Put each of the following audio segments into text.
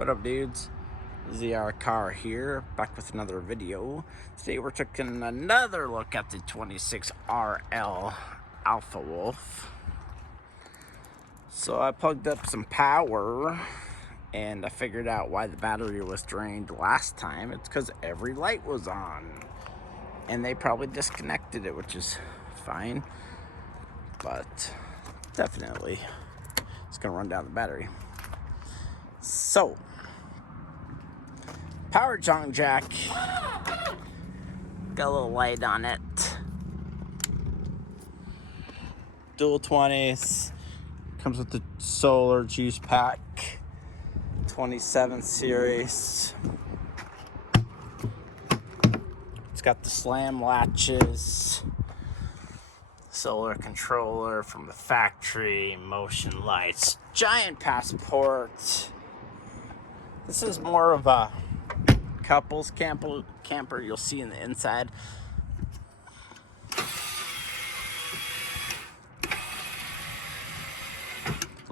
What up, dudes? ZR Car here, back with another video. Today we're taking another look at the 26RL Alpha Wolf. So I plugged up some power and I figured out why the battery was drained last time. It's because every light was on and they probably disconnected it, which is fine, but definitely it's gonna run down the battery. So power junk jack, got a little light on it. Dual 20s, comes with the solar juice pack, 27 series. It's got the slam latches, solar controller from the factory, motion lights, giant passport. This is more of a couples camper. You'll see in the inside.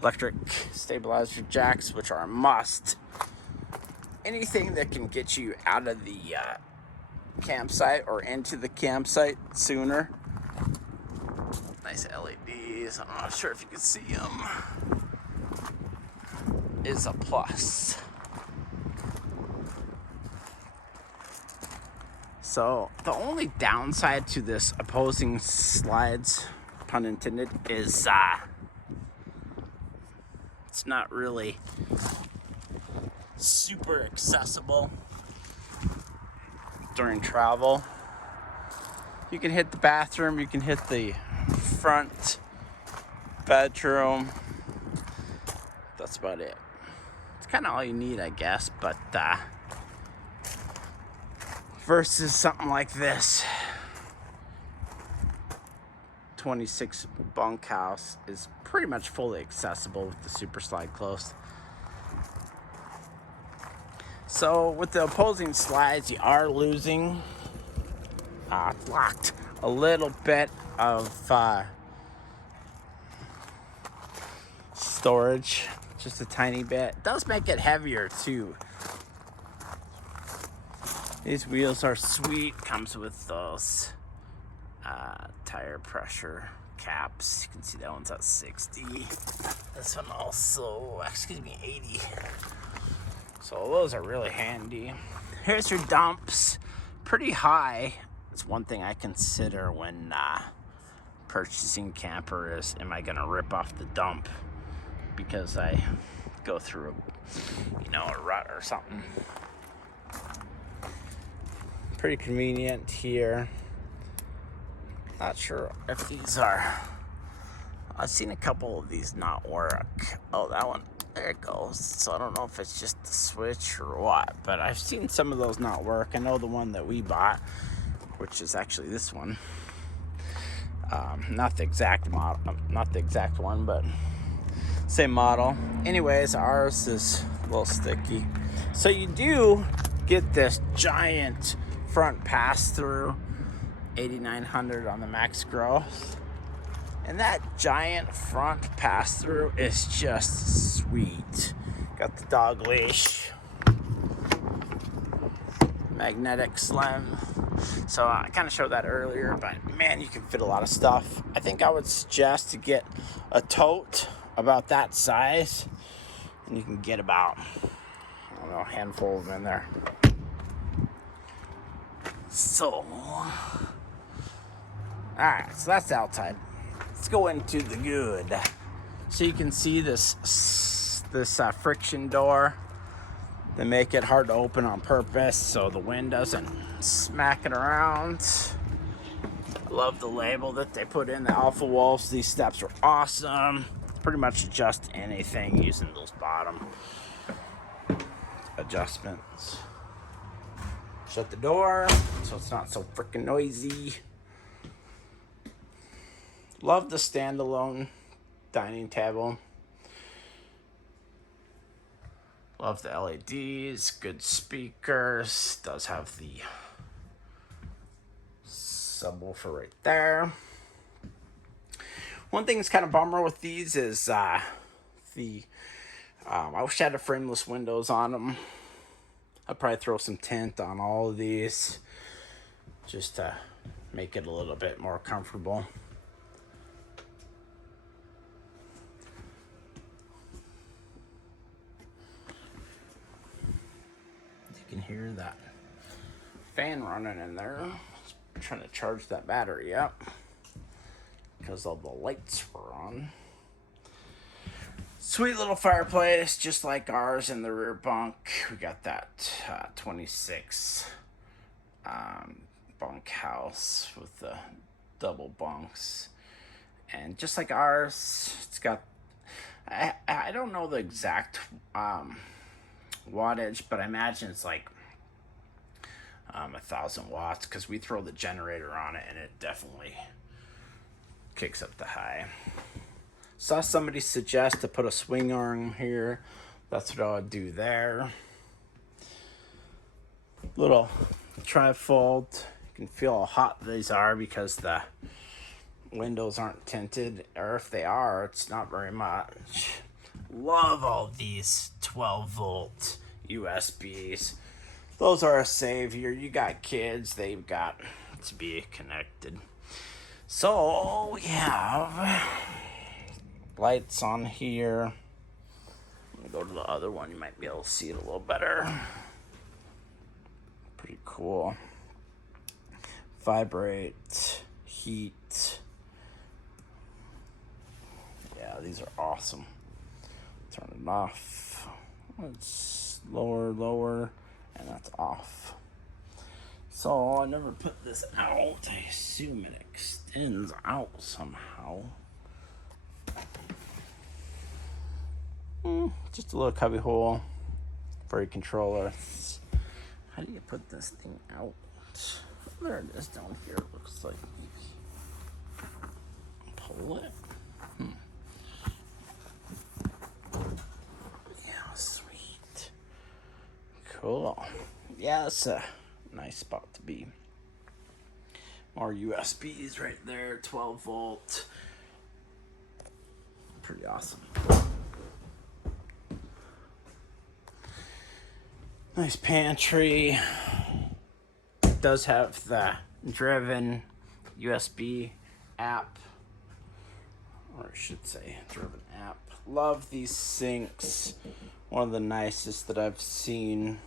Electric stabilizer jacks, which are a must. Anything that can get you out of the campsite or into the campsite sooner. Nice LEDs. I'm not sure if you can see them. Is a plus. So the only downside to this opposing slides, pun intended, is it's not really super accessible during travel. You can hit the bathroom, you can hit the front bedroom. That's about it. It's kind of all you need, I guess, but versus something like this 26 bunkhouse is pretty much fully accessible with the super slide closed. So with the opposing slides, you are losing locked a little bit of storage, just a tiny bit. It does make it heavier too. These wheels are sweet. Comes with those tire pressure caps. You can see that one's at 60. This one also, 80. So those are really handy. Here's your dumps. Pretty high. It's one thing I consider when purchasing camper is, am I gonna rip off the dump because I go through a rut or something. Pretty convenient here. Not sure if these are, I've seen a couple of these not work. Oh, that one, there it goes. So I don't know if it's just the switch or what, but I've seen some of those not work. I know the one that we bought, which is actually this one, not the exact model, not the exact one, but same model. Anyways, ours is a little sticky. So you do get this giant front pass-through, 8,900 on the max growth, and that giant front pass-through is just sweet. Got the dog leash, magnetic slim. So I kind of showed that earlier, but man, you can fit a lot of stuff. I think I would suggest to get a tote about that size, and you can get about, I don't know, a handful of them in there. So, alright, so that's the outside. Let's go into the good. So you can see this friction door. They make it hard to open on purpose so the wind doesn't smack it around. Love the label that they put in the Alpha Wolves. These steps are awesome. It's pretty much adjust anything using those bottom adjustments. Shut the door so it's not so freaking noisy. Love the standalone dining table. Love the LEDs, good speakers. Does have the subwoofer right there. One thing that's kind of bummer with these is the I wish I had a frameless windows on them. I'd probably throw some tint on all of these just to make it a little bit more comfortable. You can hear that fan running in there. It's trying to charge that battery up because all the lights were on. Sweet little fireplace, just like ours in the rear bunk. We got that 26 bunk house with the double bunks. And just like ours, it's got, I don't know the exact wattage, but I imagine it's like 1,000 watts because we throw the generator on it and it definitely kicks up the high. Saw somebody suggest to put a swing arm here. That's what I would do there. Little trifold. You can feel how hot these are because the windows aren't tinted, or if they are, it's not very much. Love all these 12-volt USBs. Those are a savior. You got kids, they've got to be connected. So we have lights on here. Let me go to the other one. You might be able to see it a little better. Pretty cool. Vibrate, heat. Yeah, these are awesome. Turn it off. It's lower, and that's off. So I never put this out. I assume it extends out somehow. Just a little cubby hole for your controller. How do you put this thing out? There it is down here. It looks like maybe pull it. Yeah, sweet. Cool. Yeah, it's a nice spot to be. More USBs right there, 12 volt. Pretty awesome. Nice pantry. It does have the driven USB app, or I should say driven app. Love these sinks. One of the nicest that I've seen.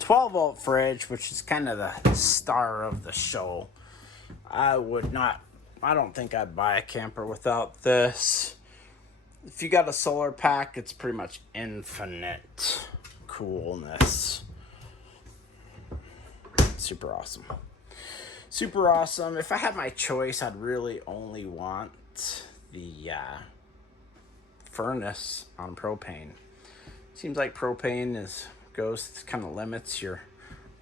12-volt fridge, which is kind of the star of the show. I don't think I'd buy a camper without this. If you got a solar pack, it's pretty much infinite coolness. Super awesome. Super awesome. If I had my choice, I'd really only want the furnace on propane. Seems like propane kind of limits your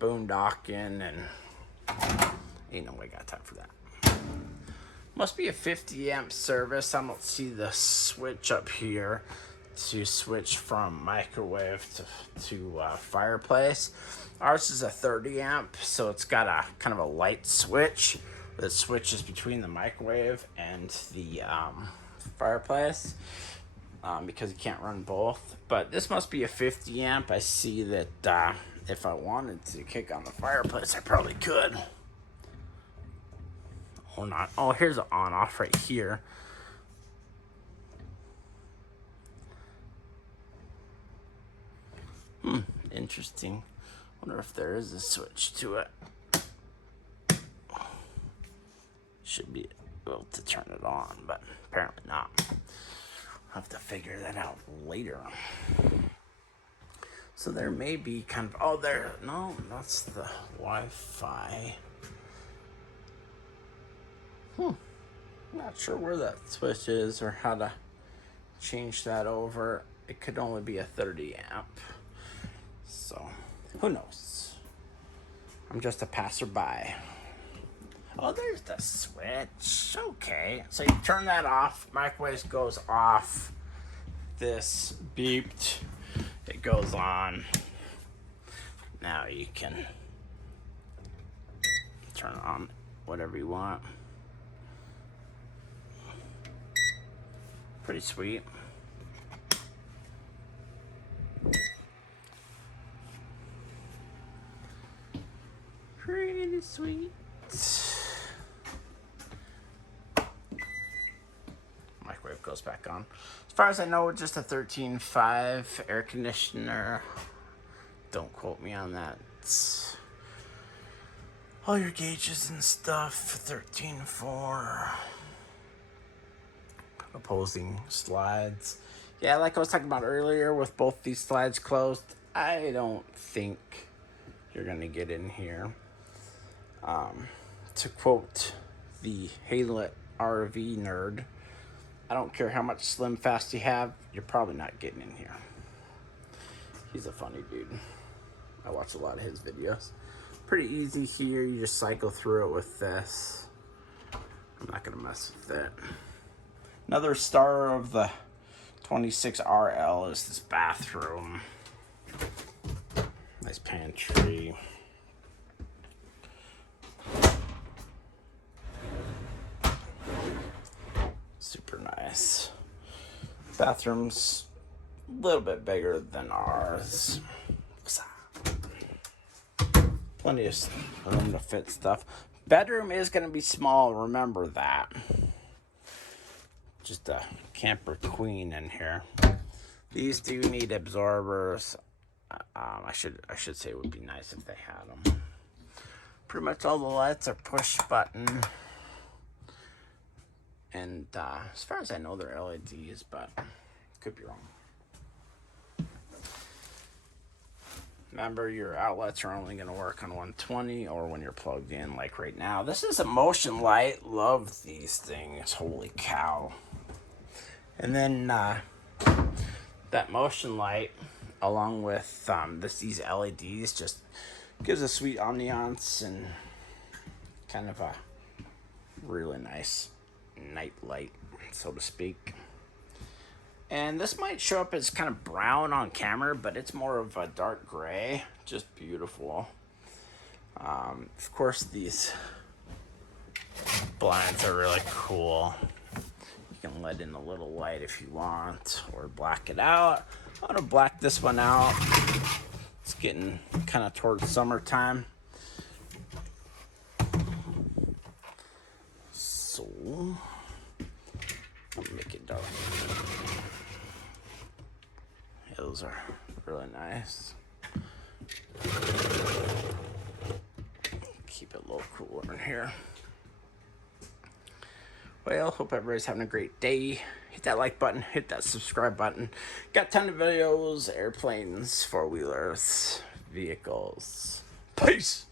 boondocking, and ain't no way I got time for that. Must be a 50 amp service. I don't see the switch up here to switch from microwave to fireplace. Ours is a 30 amp, so it's got a kind of a light switch that switches between the microwave and the fireplace, because you can't run both. But this must be a 50 amp. I see that if I wanted to kick on the fireplace, I probably could. Or not. Oh, here's an on-off right here. Interesting. Wonder if there is a switch to it. Should be able to turn it on, but apparently not. I'll have to figure that out later. So there may be kind of, no, that's the Wi-Fi. Not sure where that switch is or how to change that over. It could only be a 30 amp. So, who knows? I'm just a passerby. Oh, there's the switch. Okay. So you turn that off. Microwave goes off. This beeped. It goes on. Now you can turn on whatever you want. Pretty sweet. Pretty sweet. Microwave goes back on. As far as I know, just a 13.5 air conditioner. Don't quote me on that. All your gauges and stuff, 13.4. Opposing slides. Yeah, like I was talking about earlier, with both these slides closed, I don't think you're gonna get in here. To quote the Haylet RV nerd, I don't care how much Slim Fast you have, you're probably not getting in here. He's a funny dude. I watch a lot of his videos. Pretty easy here. You just cycle through it with this. I'm not gonna mess with it. Another star of the 26RL is this bathroom. Nice pantry. Super nice. Bathroom's a little bit bigger than ours. Plenty of room to fit stuff. Bedroom is going to be small, remember that. Just a camper queen in here. These do need absorbers. I should say it would be nice if they had them. Pretty much all the lights are push button. And as far as I know, they're LEDs, but could be wrong. Remember, your outlets are only going to work on 120 or when you're plugged in, like right now. This is a motion light. Love these things. Holy cow. And then that motion light, along with these LEDs, just gives a sweet ambiance and kind of a really nice night light, so to speak. And this might show up as kind of brown on camera, but it's more of a dark gray. Just beautiful. Of course, these blinds are really cool. You can let in a little light if you want, or black it out. I'm gonna black this one out. It's getting kind of towards summertime. So, I'll make it dark. Yeah, those are really nice. Keep it a little cooler in here. Well, hope everybody's having a great day. Hit that like button, hit that subscribe button. Got a ton of videos, airplanes, four-wheelers, vehicles. Peace!